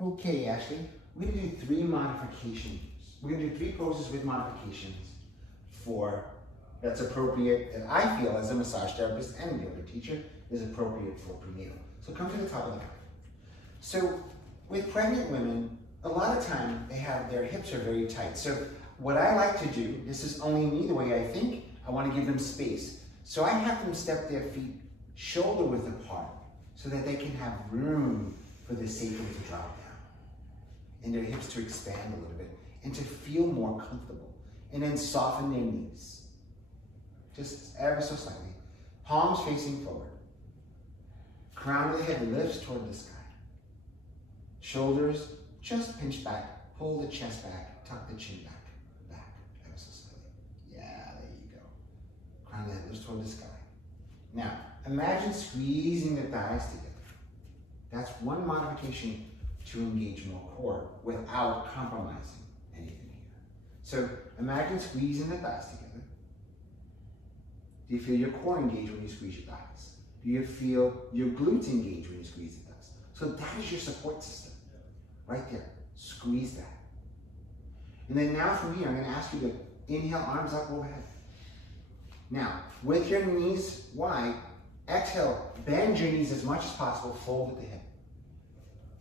Okay, Ashley, we're gonna do 3 modifications. We're gonna do 3 poses with modifications that's appropriate, that I feel as a massage therapist and yoga teacher is appropriate for prenatal. So come to the top of the mat. So with pregnant women, a lot of time their hips are very tight. So what I like to do, this is only me the way I think, I want to give them space. So I have them step their feet shoulder width apart so that they can have room for the sacrum to drop down and their hips to expand a little bit and to feel more comfortable. And then soften their knees, just ever so slightly. Palms facing forward. Crown of the head lifts toward the sky. Shoulders just pinch back, pull the chest back, tuck the chin back, ever so slightly. Yeah, there you go. Crown of the head lifts toward the sky. Now, imagine squeezing the thighs together. That's one modification to engage more core without compromising anything here. So imagine squeezing the thighs together. Do you feel your core engage when you squeeze your thighs? Do you feel your glutes engage when you squeeze the thighs? So that is your support system. Right there. Squeeze that. And then now from here, I'm going to ask you to inhale, arms up overhead. Now, with your knees wide, exhale, bend your knees as much as possible, fold at the hip.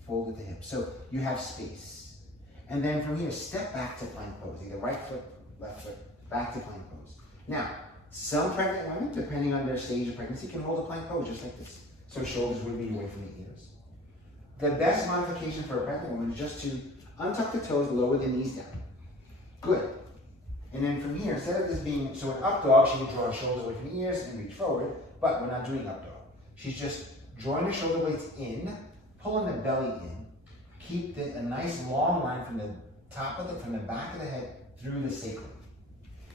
Fold at the hip. So you have space. And then from here, step back to plank pose. Either right foot, left foot, back to plank pose. Now, some pregnant women, depending on their stage of pregnancy, can hold a plank pose just like this. So shoulders would be away from the ears. The best modification for a pregnant woman is just to untuck the toes, lower the knees down. Good. And then from here, instead of this being, so an up dog, she would draw her shoulders away from the ears and reach forward, but we're not doing up dog. She's just drawing the shoulder blades in, pulling the belly in, keep a nice long line from the back of the head through the sacrum.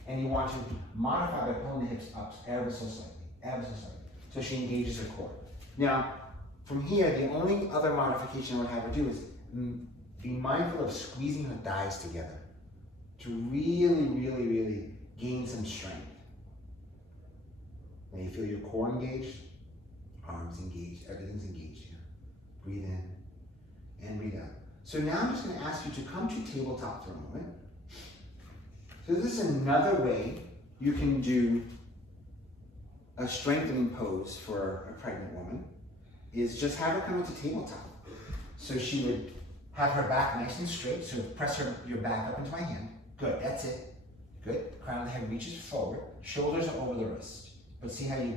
And you want to modify by pulling the hips up ever so slightly, so she engages her core. Now, from here, the only other modification I would have her do is be mindful of squeezing her thighs together to really, really, really gain some strength. Now you feel your core engaged, arms engaged, everything's engaged here. Breathe in and breathe out. So now I'm just going to ask you to come to tabletop for a moment. So this is another way you can do a strengthening pose for a pregnant woman, is just have her come into tabletop. So she would have her back nice and straight, so press your back up into my hand. Good, that's it. Good, crown of the head reaches forward, shoulders are over the wrist. But see how you,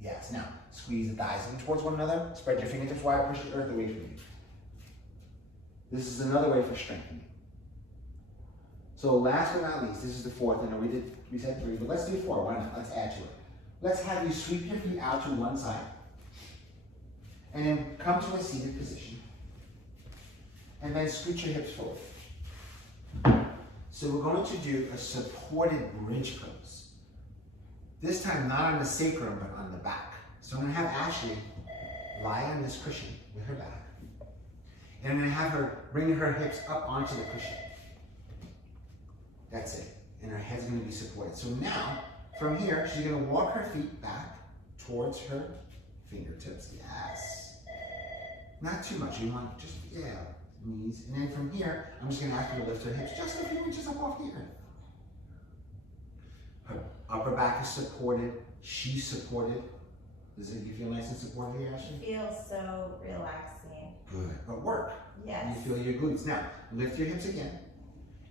yes, now squeeze the thighs in towards one another, spread your fingertips wide, push the earth away from you. This is another way for strengthening. So last but not least, this is the 4th. I know we said 3, but let's do 4, why not? Let's add to it. Let's have you sweep your feet out to one side, and then come to a seated position, and then scoot your hips forward. So we're going to do a supported bridge pose. This time not on the sacrum, but on the back. So I'm going to have Ashley lie on this cushion with her back, and I'm going to have her bring her hips up onto the cushion. That's it. And her head's going to be supported. So now, from here, she's going to walk her feet back towards her fingertips. Yes. Not too much. You want just, knees. And then from here, I'm just going to ask you to lift her hips just a few inches up off the earth. Her upper back is supported. She's supported. Does you feel nice and supported here, Ashley? It feels so relaxing. Good. But work. Yes. You feel your glutes. Now, lift your hips again.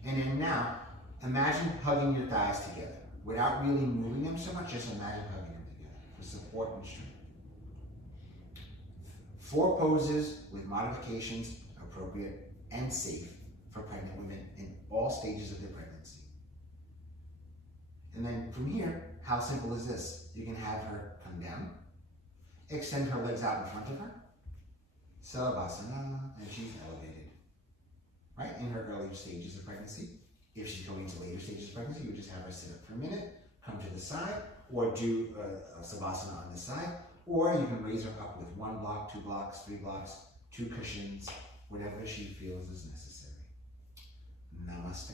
And then now, imagine hugging your thighs together. Without really moving them so much, just imagine hugging them together for support and strength. 4 poses with modifications, appropriate and safe for pregnant women in all stages of their pregnancy. And then from here, how simple is this? You can have her come down, extend her legs out in front of her, Savasana, and she's elevated. Right, in her earlier stages of pregnancy. If she's going into later stages of pregnancy, you just have her sit up for a minute, come to the side, or do a Savasana on the side, or you can raise her up with 1 block, 2 blocks, 3 blocks, 2 cushions, whatever she feels is necessary. Namaste.